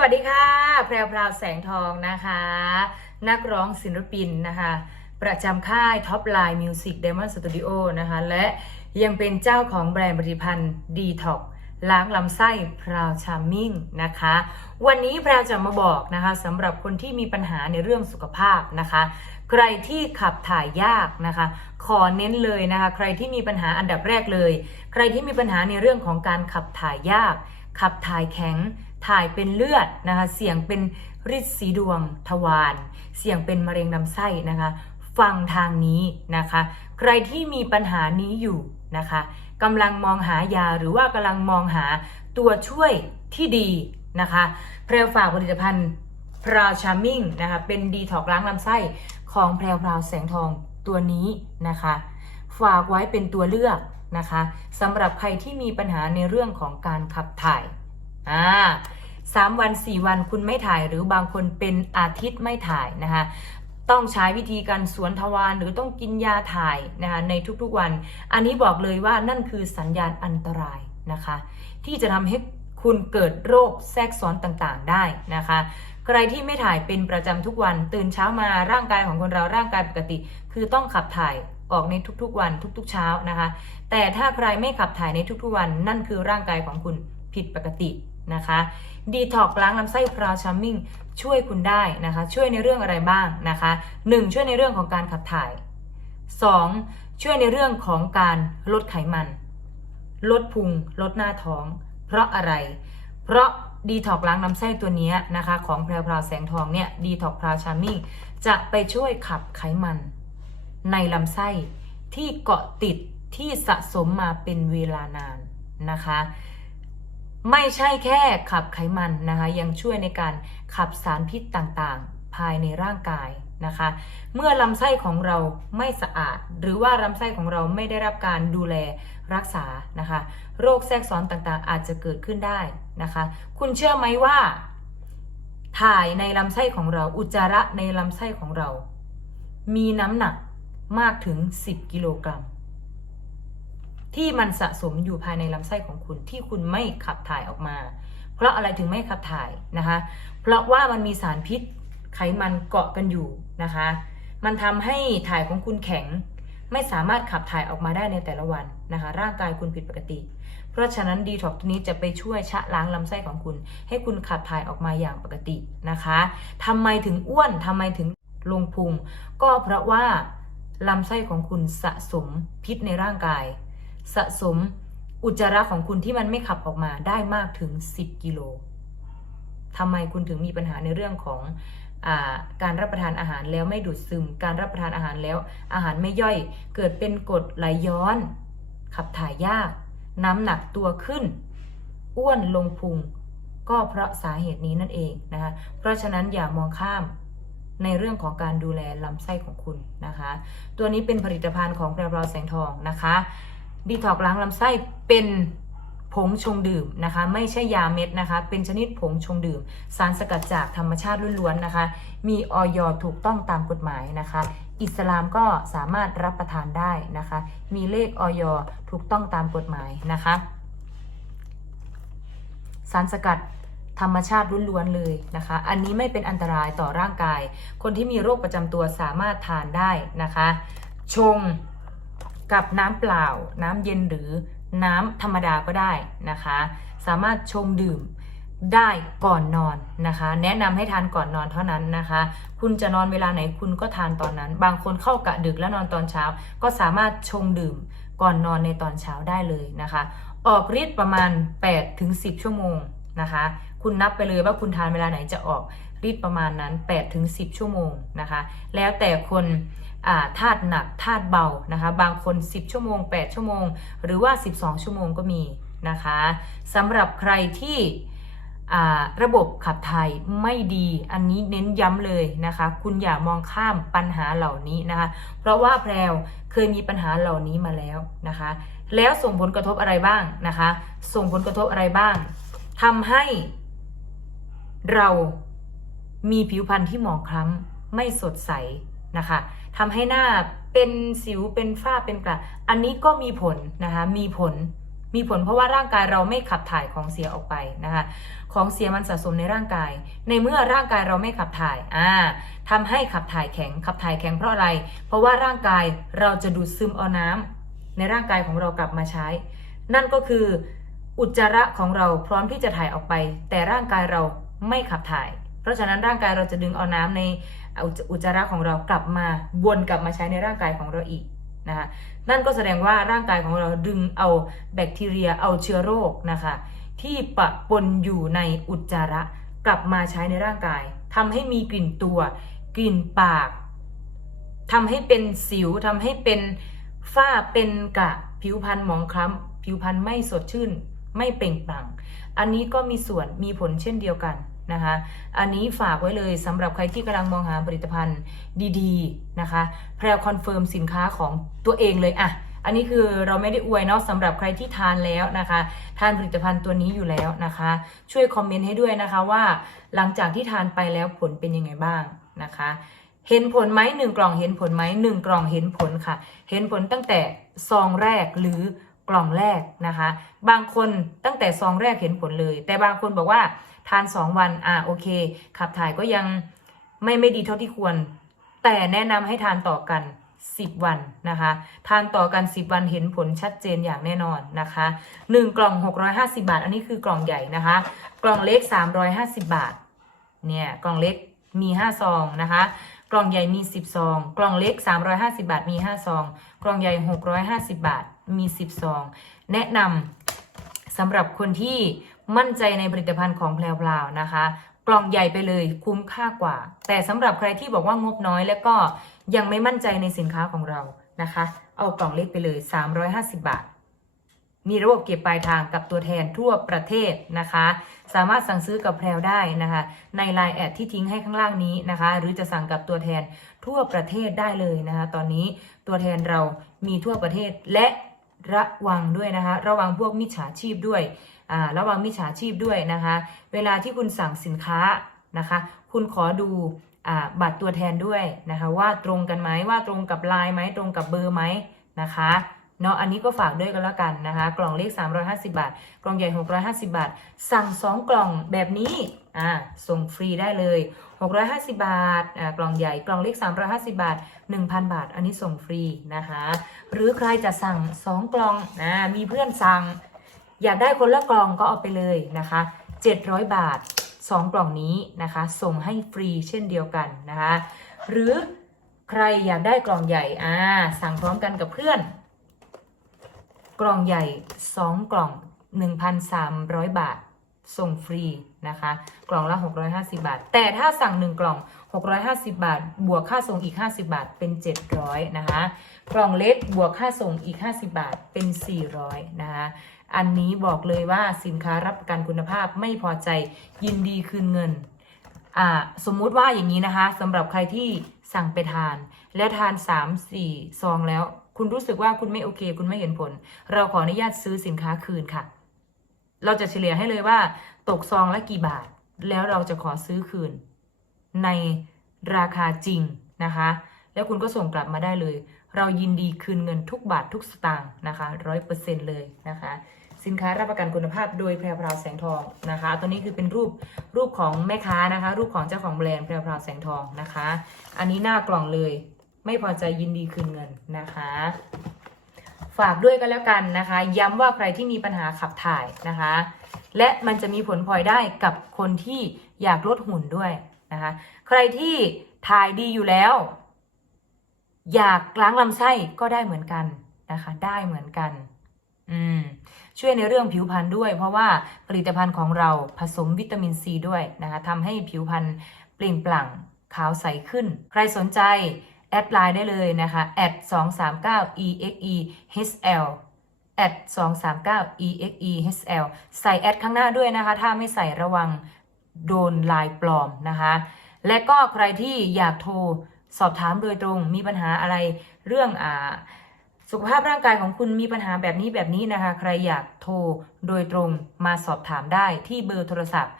วัสดีค่ะ แพรวพราวแสงทองนะคะ นักร้องศิลปินนะคะ ประจำค่ายท็อปไลน์มิวสิกเดมอนสตูดิโอนะคะ และยังเป็นเจ้าของแบรนด์ผลิตภัณฑ์ดีท็อกล้างลำไส้พราวชามิ่งนะคะ วันนี้แพรวจะมาบอกนะคะสำหรับคนที่มีปัญหาในเรื่องสุขภาพนะคะ ใครที่ขับถ่ายยากนะคะ ขอเน้นเลยนะคะ ใครที่มีปัญหาอันดับแรกเลย ใครที่มีปัญหาในเรื่องของการขับถ่ายยาก ขับถ่ายแข็ง ถ่ายเป็นเลือดนะคะ เสี่ยงเป็นริดสีดวงทวาร เสี่ยงเป็นมะเร็งลำไส้นะคะ ฟังทางนี้นะคะ ใครที่มีปัญหานี้อยู่นะคะกำลังมองหายาหรือว่ากำลังมองหาตัวช่วยที่ดีนะคะแพรวฝากผลิตภัณฑ์พราวชาร์มิ่งนะคะเป็นดีท็อกล้างลำไส้ของแพรวพราวแสงทองตัวนี้นะคะ ฝากไว้เป็นตัวเลือกนะคะสำหรับใครที่มีปัญหาในเรื่องของการขับถ่ายอ่า สามวันสี่วันคุณไม่ถ่าย หรือบางคนเป็นอาทิตย์ไม่ถ่ายนะคะต้องใช้วิธีการสวนทวารหรือต้องกินยาถ่ายนะคะในทุกๆวัน อันนี้บอกเลยว่านั่นคือสัญญาณอันตรายนะคะ ที่จะทำให้คุณเกิดโรคแทรกซ้อนต่างๆได้นะคะ ใครที่ไม่ถ่ายเป็นประจำทุกวัน ตื่นเช้ามาร่างกายของคนเราร่างกายปกติ คือต้องขับถ่ายออกในทุกๆวันทุกๆเช้านะคะ แต่ถ้าใครไม่ขับถ่ายในทุกๆวัน นั่นคือร่างกายของคุณผิดปกติ นะคะดีท็อกล้างลำไส้พราวชัมมิ่งช่วยคุณได้นะคะ ช่วยในเรื่องอะไรบ้างนะคะ 1. ช่วยในเรื่องของการขับถ่าย 2. ช่วยในเรื่องของการลดไขมัน ลดพุง ลดหน้าท้อง เพราะอะไร เพราะดีท็อกล้างลำไส้ตัวนี้นะคะ ของแพรวพรวแสงทองเนี่ยดีท็อกพราวชามิ่งจะไปช่วยขับไขมัน ในลำไส้ที่เกาะติดที่สะสมมาเป็นเวลานานนะคะ ไม่ใช่แค่ขับไขมันนะคะยังช่วยในการขับสารพิษต่างๆ ภายในร่างกายนะคะ เมื่อลำไส้ของเราไม่สะอาด หรือว่าลำไส้ของเราไม่ได้รับการดูแลรักษานะคะ โรคแทรกซ้อนต่างๆ อาจจะเกิดขึ้นได้นะคะ คุณเชื่อไหมว่า ถ่ายในลำไส้ของเราอุจจาระในลำไส้ของเรา มีน้ำหนักมากถึง 10 กิโลกรัม ที่มันสะสมอยู่ภายในลำไส้ของคุณที่คุณไม่ขับถ่ายออกมา เพราะอะไรถึงไม่ขับถ่ายนะคะ เพราะว่ามันมีสารพิษไขมันเกาะกันอยู่นะคะ มันทำให้ถ่ายของคุณแข็ง ไม่สามารถขับถ่ายออกมาได้ในแต่ละวันนะคะ ร่างกายคุณผิดปกติ เพราะฉะนั้นดีท็อกตัวนี้จะไปช่วยชะล้างลำไส้ของคุณ ให้คุณขับถ่ายออกมาอย่างปกตินะคะทำไมถึงอ้วนทำไมถึงลงพุงก็เพราะว่าลำไส้ของคุณสะสมพิษในร่างกาย สะสมอุจจาระของคุณที่มันไม่ขับออกมาได้มากถึง 10 กิโลทำไมคุณถึงมีปัญหาในเรื่องของอการรับประทานอาหารแล้วไม่ดูดซึม การรับประทานอาหารแล้วอาหารไม่ย่อย เกิดเป็นกรดไหลย้อน ขับถ่ายยาก น้ำหนักตัวขึ้น อ้วนลงพุง ก็เพราะสาเหตุนี้นั่นเองนะคะ เพราะฉะนั้นอย่ามองข้ามในเรื่องของการดูแลลำไส้ของคุณนะคะ ตัวนี้เป็นผลิตภัณฑ์ของแพรวแสงทองนะคะ ดีท็อกล้างลำไส้เป็นผงชงดื่มนะคะ ไม่ใช่ยาเม็ดนะคะ เป็นชนิดผงชงดื่ม สารสกัดจากธรรมชาติล้วนๆนะคะ มีออยถูกต้องตามกฎหมายนะคะ อิสลามก็สามารถรับประทานได้นะคะ มีเลขออยถูกต้องตามกฎหมายนะคะ สารสกัดธรรมชาติล้วนๆเลยนะคะ อันนี้ไม่เป็นอันตรายต่อร่างกาย คนที่มีโรคประจำตัวสามารถทานได้นะคะ ชง กับน้ำเปล่า น้ำเย็นหรือน้ำธรรมดาก็ได้นะคะ สามารถชงดื่มได้ก่อนนอนนะคะ แนะนำให้ทานก่อนนอนเท่านั้นนะคะ คุณจะนอนเวลาไหนคุณก็ทานตอนนั้น บางคนเข้ากะดึกแล้วนอนตอนเช้า ก็สามารถชงดื่มก่อนนอนในตอนเช้าได้เลยนะคะ ออกฤทธิ์ประมาณ8ถึง10 ชั่วโมงนะคะ คุณนับไปเลยว่าคุณทานเวลาไหนจะออก ฤทธิ์ประมาณนั้น8ถึง10 ชั่วโมงนะคะ แล้วแต่คนธาตุหนักธาตุเบานะคะ บางคน 10 ชั่วโมง 8 ชั่วโมง หรือว่า 12 ชั่วโมงก็มีนะคะสำหรับใครที่ระบบขับถ่ายไม่ดีอันนี้เน้นย้ำเลยนะคะ คุณอย่ามองข้ามปัญหาเหล่านี้นะคะ เพราะว่าแพรวเคยมีปัญหาเหล่านี้มาแล้วนะคะ แล้วส่งผลกระทบอะไรบ้างนะคะ ส่งผลกระทบอะไรบ้างทำให้เรา มีผิวพรรณที่หมองคล้ำไม่สดใสนะคะทำให้หน้าเป็นสิวเป็นฝ้าเป็นกระอันนี้ก็มีผลนะคะมีผลมีผลเพราะว่าร่างกายเราไม่ขับถ่ายของเสียออกไปนะคะ ของเสียมันสะสมในร่างกาย ในเมื่อร่างกายเราไม่ขับถ่ายอ่าทำให้ขับถ่ายแข็ง ขับถ่ายแข็งเพราะอะไร เพราะว่าร่างกายเราจะดูดซึมเอาน้ำในร่างกายของเรากลับมาใช้ นั่นก็คืออุจจาระของเราพร้อมที่จะถ่ายออกไป แต่ร่างกายเราไม่ขับถ่าย ราะฉะนั้นร่างกายเราจะดึงเอาน้ำในอุจจาระของเรากลับมาวนกลับมาใช้ในร่างกายของเราอีกนะคะนั่นก็แสดงว่าร่างกายของเราดึงเอาแบคทีเรียเอาเชื้อโรคนะคะที่ปะปนอยู่ในอุจจาระกลับมาใช้ในร่างกายทำให้มีกลิ่นตัว กลิ่นปากทำให้เป็นสิวทำให้เป็นฝ้าเป็นกะผิวพรรณหมองคล้ำผิวพรรณไม่สดชื่น ไม่เปล่งปลั่ง อันนี้ก็มีส่วนมีผลเช่นเดียวกัน นะคะ อันนี้ฝากไว้เลยสำหรับใครที่กำลังมองหาผลิตภัณฑ์ดีๆนะคะ แพรวคอนเฟิร์มสินค้าของตัวเองเลยอะอันนี้คือเราไม่ได้อวยเนาะสำหรับใครที่ทานแล้วนะคะ ทานผลิตภัณฑ์ตัวนี้อยู่แล้วนะคะ ช่วยคอมเมนต์ให้ด้วยนะคะว่าหลังจากที่ทานไปแล้วผลเป็นยังไงบ้างนะคะ เห็นผลไหมหนึ่งกล่องเห็นผลไหมหนึ่งกล่องเห็นผลค่ะ เห็นผลตั้งแต่ซองแรกหรือ กล่องแรกนะคะ บางคนตั้งแต่ซองแรกเห็นผลเลย แต่บางคนบอกว่าทาน 2 วันอ่าโอเค ขับถ่ายก็ยังไม่ไม่ดีเท่าที่ควร แต่แนะนำให้ทานต่อกัน 10 วันนะคะ ทานต่อกัน 10 วันเห็นผลชัดเจนอย่างแน่นอนนะคะ 1 กล่อง 650 บาท อันนี้คือกล่องใหญ่นะคะ กล่องเล็ก 350 บาท เนี่ย กล่องเล็กมี 5 ซองนะคะ กล่องใหญ่มี 10 ซอง กล่องเล็ก 350 บาท มี 5 ซอง กล่องใหญ่ 650 บาท มี 10 ซอง แนะนำสำหรับคนที่มั่นใจในผลิตภัณฑ์ของแพลวๆนะคะ กล่องใหญ่ไปเลยคุ้มค่ากว่า แต่สำหรับใครที่บอกว่างบน้อย แล้วก็ยังไม่มั่นใจในสินค้าของเรานะคะ เอากล่องเล็กไปเลย 350 บาท มีระบบเก็บปลายทางกับตัวแทนทั่วประเทศนะคะ สามารถสั่งซื้อกับแพรวได้นะคะ ใน Line แอดที่ทิ้งให้ข้างล่างนี้นะคะ หรือจะสั่งกับตัวแทนทั่วประเทศได้เลยนะคะ ตอนนี้ตัวแทนเรามีทั่วประเทศและระวังด้วยนะคะ ระวังพวกมิจฉาชีพด้วยอ่าระวังมิจฉาชีพด้วยนะคะ เวลาที่คุณสั่งสินค้านะคะ คุณขอดูอ่าบัตรตัวแทนด้วยนะคะ ว่าตรงกันไหมว่าตรงกับไลน์ไหมตรงกับเบอร์ไหมนะคะ เนาะอันนี้ก็ฝากด้วยกันแล้วกันนะคะ กล่องเล็ก 350 บาท กล่องใหญ่ 650 บาท สั่ง 2 กล่องแบบนี้อ่าส่งฟรีได้เลย 650 บาทอ่ากล่องใหญ่กล่องเล็ก 350 บาท 1,000 บาท อันนี้ส่งฟรีนะคะ หรือใครจะสั่ง 2 กล่องนะมีเพื่อนสั่ง อยากได้คนละกล่องก็เอาไปเลยนะคะ 700 บาท 2 กล่องนี้นะคะ ส่งให้ฟรีเช่นเดียวกันนะคะ หรือใครอยากได้กล่องใหญ่อ่าสั่งพร้อมกันกับเพื่อน กล่องใหญ่ 2 กล่อง 1,300 บาท ส่งฟรีนะคะ กล่องละ 650 บาท แต่ถ้าสั่ง 1 กล่อง 650 บาท บวกค่าส่งอีก 50 บาท เป็น 700 นะคะ กล่องเล็กบวกค่าส่งอีก 50 บาท เป็น 400 นะคะ อันนี้บอกเลยว่าสินค้ารับประกันคุณภาพไม่พอใจยินดีคืนเงินอ่าสมมุติว่าอย่างนี้นะคะสำหรับใครที่สั่งไปทาน แล้วทาน 3 4 ซองแล้ว คุณรู้สึกว่าคุณไม่โอเค คุณไม่เห็นผล เราขออนุญาตซื้อสินค้าคืนค่ะ เราจะเฉลี่ยให้เลยว่า ตกซองละกี่บาท แล้วเราจะขอซื้อคืน ในราคาจริงนะคะ แล้วคุณก็ส่งกลับมาได้เลย เรายินดีคืนเงินทุกบาททุกสตางค์นะคะร้อยเปอร์เซ็นเลยนะคะ สินค้ารับประกันคุณภาพโดยแพรพราวแสงทองนะคะ ตัวนี้คือเป็นรูปรูปของแม่ค้านะคะ รูปของเจ้าของแบรนด์แพรพราวแสงทองนะคะ อันนี้หน้ากล่องเลย ไม่พอใจยินดีคืนเงินนะคะ ฝากด้วยกันแล้วกันนะคะ ย้ำว่าใครที่มีปัญหาขับถ่ายนะคะ และมันจะมีผลพลอยได้กับคนที่อยากลดหุ่นด้วยนะคะ ใครที่ถ่ายดีอยู่แล้ว อยากล้างลำไส้ก็ได้เหมือนกันนะคะ ได้เหมือนกัน อืมช่วยในเรื่องผิวพรรณด้วย เพราะว่าผลิตภัณฑ์ของเราผสมวิตามินซีด้วยนะคะทำให้ผิวพรรณเปล่งปลั่งขาวใสขึ้น ใครสนใจ แอดไลน์ได้เลยนะคะแอด239 exe hl แอด239 exe hl ใส่แอดข้างหน้าด้วยนะคะ ถ้าไม่ใส่ระวังโดนลายปลอมนะคะ และก็ใครที่อยากโทรสอบถามโดยตรงมีปัญหาอะไรเรื่องอ่าสุขภาพร่างกายของคุณมีปัญหาแบบนี้แบบนี้นะคะ ใครอยากโทรโดยตรงมาสอบถามได้ที่เบอร์โทรศัพท์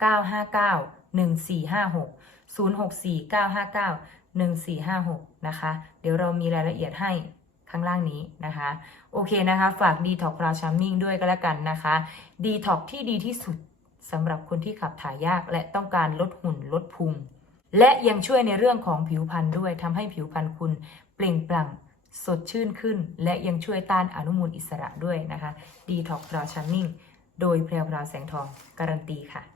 064 959 1456 064 959 1456 นะคะ เดี๋ยวเรามีรายละเอียดให้ข้างล่างนี้นะคะ โอเคนะคะ ฝากดีท็อกราชามิ่งด้วยก็แล้วกันนะคะดีท็อกที่ดีที่สุดสำหรับคนที่ขับถ่ายยากและต้องการลดหุ่นลดพุงและยังช่วยในเรื่องของผิวพรรณด้วยทำให้ผิวพรรณคุณเปล่งปลั่งสดชื่นขึ้น และยังช่วยต้านอนุมูลอิสระด้วยนะคะดีท็อกราชามิ่งโดยแพรวพราวแสงทอง การันตีค่ะ